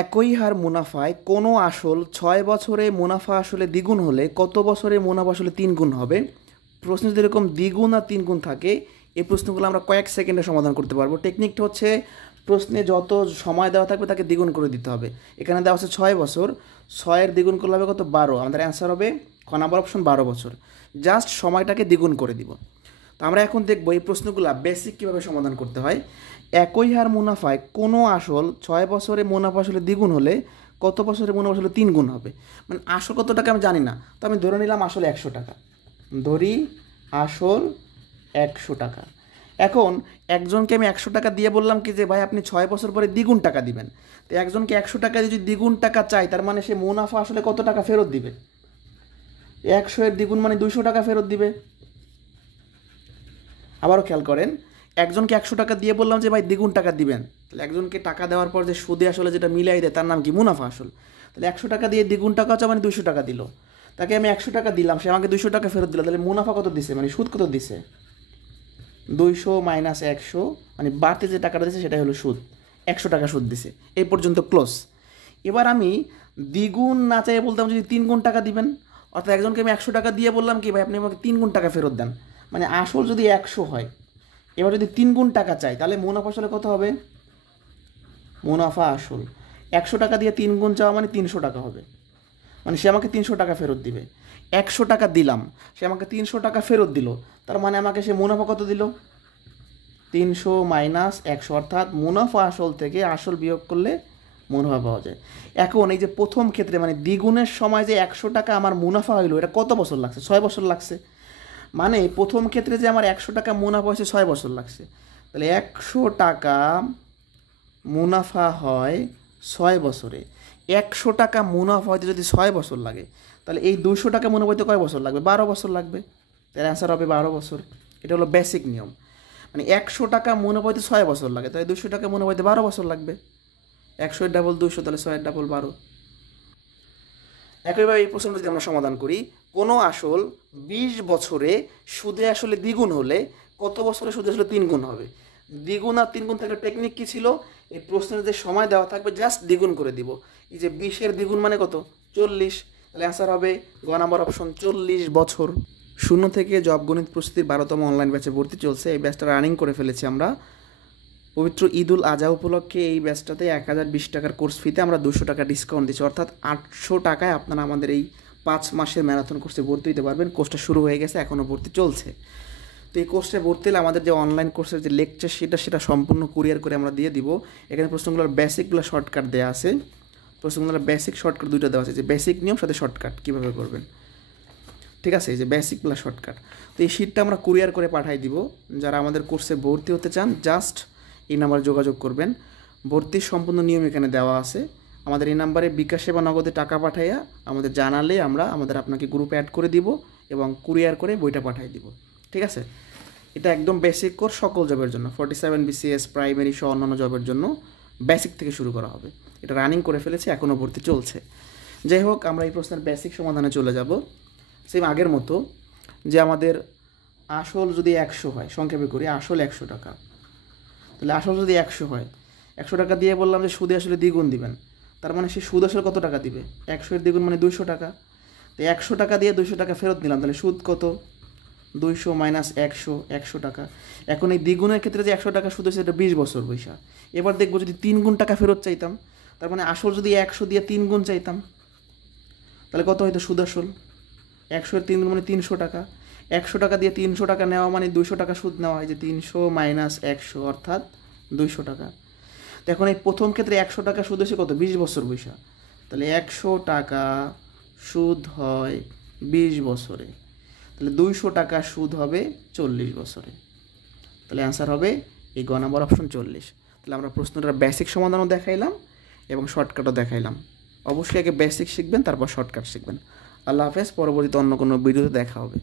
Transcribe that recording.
একই হার মুনাফায় কোনো আসল 6 বছরে মুনাফা আসলে দ্বিগুণ হলে কত বছরে মুনাফা আসলে 3 গুণ হবে? প্রশ্ন যদি এরকম দ্বিগুণ আর 3 গুণ থাকে, এই প্রশ্নগুলো আমরা কয়েক সেকেন্ডে সমাধান করতে পারবো। টেকনিকটা হচ্ছে প্রশ্নে যত সময় দেওয়া থাকবে তাকে দ্বিগুণ করে দিতে হবে। এখানে দেওয়া আছে 6 বছর, 6-এর দ্বিগুণ করলে হবে কত? 12। আমাদের অ্যান্সার হবে খ নাম্বার অপশন 12 বছর। জাস্ট সময়টাকে দ্বিগুণ করে দিব। তো আমরা এখন দেখব এই প্রশ্নগুলো বেসিক কীভাবে সমাধান করতে হয়। একই হার মুনাফায় কোনো আসল 6 বছরে মুনাফা আসলে দ্বিগুণ হলে কত বছরে মুনাফা আসলে 3 গুণ হবে? মানে আসল কত টাকা আমি জানি না, তো আমি ধরে নিলাম আসল 100 টাকা। ধরি আসল 100 টাকা। এখন একজনকে আমি 100 টাকা দিয়ে বললাম কি যে ভাই আপনি 6 বছর পরে দ্বিগুণ টাকা দিবেন। তো একজনকে 100 টাকা দিয়ে যদি দ্বিগুণ টাকা চাই, তার মানে সে মুনাফা আসলে কত টাকা ফেরত দিবে? 100-এর দ্বিগুণ মানে 200 টাকা ফেরত দিবে। আবারও খেয়াল করেন, একজনকে 100 টাকা দিয়ে বললাম যে ভাই দ্বিগুণ টাকা দিবেন, তাহলে একজনকে টাকা দেওয়ার পর যে সুদে আসলে যেটা মিলাই দেয় তার নাম কি? মুনাফা আসল। তাহলে 100 টাকা দিয়ে দ্বিগুণ টাকা হচ্ছে মানে 200 টাকা দিল। তাকে আমি 100 টাকা দিলাম, সে আমাকে 200 টাকা ফেরত দিল, তাহলে মুনাফা কত দিছে মানে সুদ কত দিছে? 200 মাইনাস 100, মানে বাড়তি যে টাকাটা দিছে সেটাই হলো সুদ। 100 টাকা সুদ দিছে। এই পর্যন্ত ক্লোজ। এবার আমি দ্বিগুণ না চাই বলতাম যদি 3 গুণ টাকা দিবেন, অর্থাৎ একজনকে আমি 100 টাকা দিয়ে বললাম কি ভাই আপনি আমাকে 3 গুণ টাকা ফেরত দেন, মানে আসল যদি 100 হয়, এবার যদি 3 গুণ টাকা চাই তাহলে মুনাফা আসলে কত হবে? মুনাফা আসল 100 টাকা দিয়ে 3 গুণ চাওয়া মানে 300 টাকা হবে, মানে সে আমাকে 300 টাকা ফেরত দিবে। 100 টাকা দিলাম, সে আমাকে 300 টাকা ফেরত দিল, তার মানে আমাকে সে মুনাফা কত দিল? 300 মাইনাস 100, অর্থাৎ মুনাফা আসল থেকে আসল বিয়োগ করলে মুনাফা পাওয়া যায়। এখন এই যে প্রথম ক্ষেত্রে মানে দ্বিগুণের সময় যে 100 টাকা আমার মুনাফা হইলো, এটা কত বছর লাগছে? 6 বছর লাগছে। মানে প্রথম ক্ষেত্রে যে আমার 100 টাকা মুনাফা হয়েছে 6 বছর লাগছে। তাহলে 100 টাকা মুনাফা হয় 6 বছরে। 100 টাকা মুনাফা হইতে যদি 6 বছর লাগে, তাহলে এই 200 টাকা মুনাফা হইতে কয় বছর লাগবে? 12 বছর লাগবে। তার অ্যান্সার হবে 12 বছর। এটা হলো বেসিক নিয়ম। মানে 100 টাকা মুনাফা হইতে 6 বছর লাগে, তাহলে 200 টাকা মুনাফা হইতে 12 বছর লাগবে। 100-এর ডাবল 200, তাহলে 6-এর ডাবল 12। একইভাবে এই প্রশ্নটা যদি আমরা সমাধান করি, কোনো আসল 20 বছরে সুদে আসলে দ্বিগুণ হলে কত বছরে সুদে আসলে 3 গুণ হবে? দ্বিগুণ আর 3 গুণ থাকলে টেকনিক কী ছিল? এই প্রশ্নের যে সময় দেওয়া থাকবে জাস্ট দ্বিগুণ করে দিব। এই যে 20-এর দ্বিগুণ মানে কত? 40। তাহলে অ্যান্সার হবে গ নাম্বার অপশন 40 বছর। শূন্য থেকে জব গণিত প্রস্তুতির 12তম অনলাইন ব্যাচে ভর্তি চলছে। এই ব্যাচটা রানিং করে ফেলেছি আমরা। পবিত্র ঈদুল আজহা উপলক্ষে এই ব্যাচটাতে 1020 টাকার কোর্স ফিতে আমরা 200 টাকা ডিসকাউন্ট দিচ্ছি, অর্থাৎ 800 টাকায় আপনারা আমাদের এই 5 মাসের ম্যারাথন কোর্সে ভর্তি হতে পারবেন। কোর্সটা শুরু হয়ে গেছে, এখনও ভর্তি চলছে। তো এই কোর্সে ভর্তি হলে আমাদের যে অনলাইন কোর্সের যে লেকচার সেটা সম্পূর্ণ কুরিয়ার করে আমরা দিয়ে দিব। এখানে প্রশ্নগুলোর বেসিকগুলো শর্টকাট দেওয়া আছে। প্রশ্নগুলোর বেসিক শর্টকাট দুইটা দেওয়া আছে, যে বেসিক নিয়ম সাথে শর্টকাট কীভাবে করবেন, ঠিক আছে? এই যে বেসিকগুলো শর্টকাট। তো এই শিটটা আমরা কুরিয়ার করে পাঠাই দিব। যারা আমাদের কোর্সে ভর্তি হতে চান জাস্ট এই নাম্বারে যোগাযোগ করবেন। ভর্তির সম্পূর্ণ নিয়ম এখানে দেওয়া আছে। আমাদের এই নাম্বারে বিকাশে বা নগদে টাকা পাঠাইয়া আমাদের জানালে আমরা আপনাকে গ্রুপে অ্যাড করে দিব এবং কুরিয়ার করে বইটা পাঠিয়ে দিব, ঠিক আছে? এটা একদম বেসিক কোর্স, সকল জবের জন্য, 47 BCS প্রাইমারি সহ অন্যান্য জবের জন্য বেসিক থেকে শুরু করা হবে। এটা রানিং করে ফেলেছে, এখনও ভর্তি চলছে। যাই হোক, আমরা এই প্রশ্নের বেসিক সমাধানে চলে যাব। সেম আগের মতো, যে আমাদের আসল যদি 100 হয়, সংক্ষেপে করি, আসল 100 টাকা। তাহলে আসল যদি 100 হয়, 100 টাকা দিয়ে বললাম যে সুদে আসলে দ্বিগুণ দিবেন, তার মানে সে সুদ আসলে কত টাকা দিবে? 100-এর দ্বিগুণ মানে 200 টাকা। তো 100 টাকা দিয়ে 200 টাকা ফেরত নিলাম, তাহলে সুদ কত? 200 মাইনাস 100, 100 টাকা। এখন এই দ্বিগুণের ক্ষেত্রে যে 100 টাকা সুদ হচ্ছে এটা 20 বছর বৈশা। এবার দেখবো যদি 3 গুণ টাকা ফেরত চাইতাম, তার মানে আসল যদি 100 দিয়ে 3 গুণ চাইতাম, তাহলে কত হয়তো সুদ আসল? 100-এর 3 গুণ মানে 300 টাকা। 100 টাকা দিয়ে 300 টাকা নেওয়া মানে 200 টাকা সুদ নেওয়া হয়, যে 300 মাইনাস 100 অর্থাৎ 200 টাকা। তো এখন এই প্রথম ক্ষেত্রে 100 টাকা সুদ হচ্ছে কত? 20 বছর বৈশা। তাহলে 100 টাকা সুদ হয় 20 বছরে, তাহলে 200 টাকা সুদ হবে 40 বছরে। তাহলে অ্যান্সার হবে এই গ নাম্বার অপশন 40। তাহলে আমরা প্রশ্নটার বেসিক সমাধানও দেখাইলাম এবং শর্টকাটও দেখাইলাম। অবশ্যই আগে বেসিক শিখবেন, তারপর শর্টকাট শিখবেন। আল্লাহ হাফেজ। পরবর্তীতে অন্য কোনো ভিডিওতে দেখা হবে।